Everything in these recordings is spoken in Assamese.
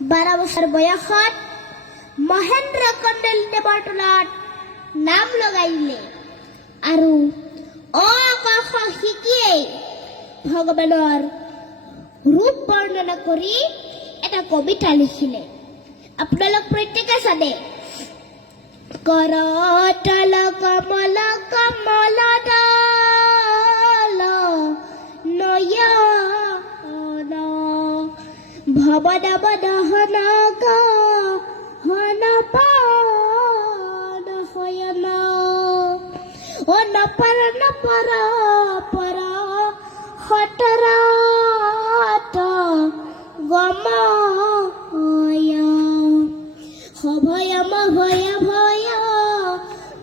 12 বছৰ বয়সত মহেন্দ্ৰ কণ্ডল দেৱৰ তলত নাম লগাই দিলে আৰু আকাশ শিকিয়েই ভগৱানৰ ৰূপ বৰ্ণনা কৰি এটা কবিতা লিখিলে। আপোনালোক প্ৰত্যেকে জানে, কৰতল কমল কমল দল নয়ন ভৱদৱ দহন গহন পান শয়ন অ নপৰ নপৰ পৰ সতৰাত গময় সভয় মভয় ভয়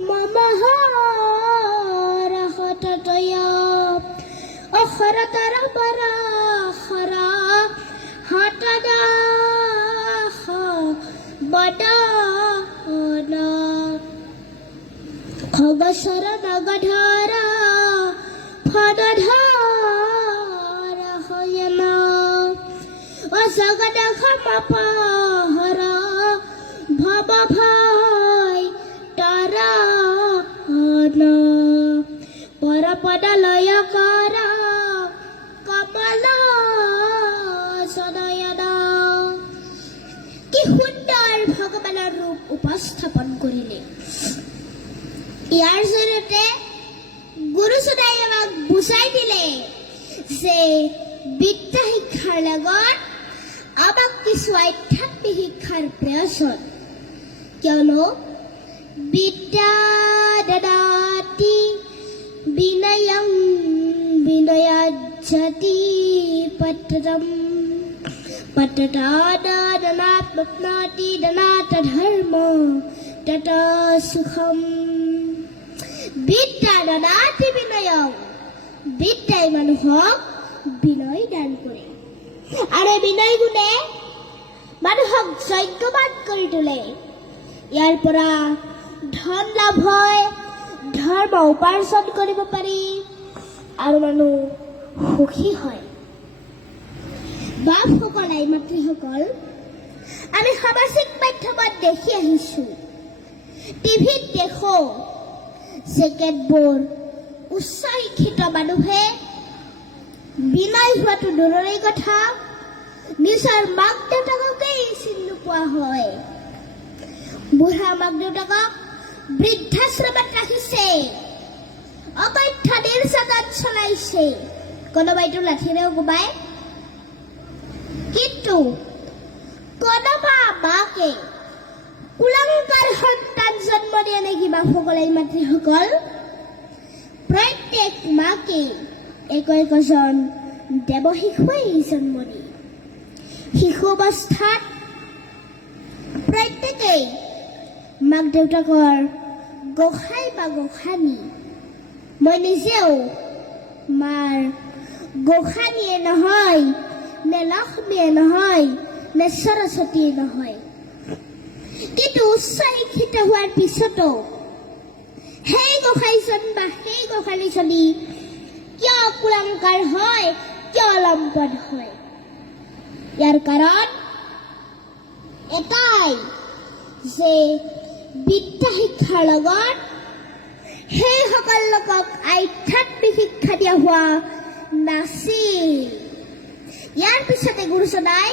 মম হৰহততয় অখৰতৰ পৰ খৰ হতদাস বদন খগচৰ নগধৰ ফদধৰ শয়ন অজগদ ক্ষমপহৰ ভৱ ভয় তৰণ পৰপদ লয় কৰ কমল সদয়ন। কি সুন্দৰ ভগৱানৰ ৰূপ উপস্থাপন কৰিলে। ইয়াৰ জৰিয়তে গুৰুজনাই আমাক বুজাই দিলে যে বিদ্যা শিক্ষাৰ লগত আমাক কিছু আধ্যাত্মিক শিক্ষাৰ প্ৰয়োজন, কিয়নো বিদ্যা দদাতি বিনয়ং বিনয়াজ্জতি পত্ৰম পত্ৰদাদনাৎ প্ৰাপ্নাতি দনাৎ ধৰ্ম তত সুখম। বিদ্যা দদাতি বিনয়ং, বিদ্যাই মানুহক বিনয় দান কৰে আৰু বিনয় গুণে মানুহক যজ্ঞবান কৰি তোলে। ইয়াৰ পৰা ধন লাভ হয়, ধৰ্ম উপাৰ্জন কৰিব পাৰি আৰু মানুহ সুখী হয়। বাপসকল, আই মাতৃসকল, আমি সামাজিক মাধ্যমত দেখি আহিছো, টিভিত দেখো যে কেতবোৰ উচ্চ শিক্ষিত মানুহে বিনয় হোৱাটো দূৰৰে কথা, নিজৰ মাক দেউতাককেই চিনি নোপোৱা হয়। বুঢ়া মাক দেউতাকক বৃদ্ধাশ্ৰমত ৰাখিছে, অকথ্য নিৰ্যাতন চলাইছে, কোনোবাইতো লাঠিৰেও কোবাই। কিন্তু কোনোবা মাকে কুলাংকাৰ সন্তান জন্ম দিয়ে নেকি? বাপসকল, আই মাতৃসকল, প্ৰত্যেক মাকে একোজন দেৱ শিশুৱেই জন্ম দিয়ে। শিশু অৱস্থাত প্ৰত্যেকেই মাক দেউতাকৰ গোসাঁই বা গোসাঁনী, মই নিজেও মাৰ গোসাঁনীয়ে নহয়, নে লক্ষ্মীয়ে নহয়, নে সৰস্বতীয়ে নহয়, কিন্তু উচ্চ শিক্ষিত হোৱাৰ পিছতো সেই গোসাঁইজন বা সেই গোসাঁনীজনী কিয় কুলাংকাৰ হয়, কিয় লম্পট হয়? ইয়াৰ কাৰণ এটাই যে বিদ্যা শিক্ষাৰ লগত সেইসকল লোকক আধ্যাত্মিক শিক্ষা দিয়া হোৱা নাছিল। ইয়াৰ পিছতে গুৰুজনাই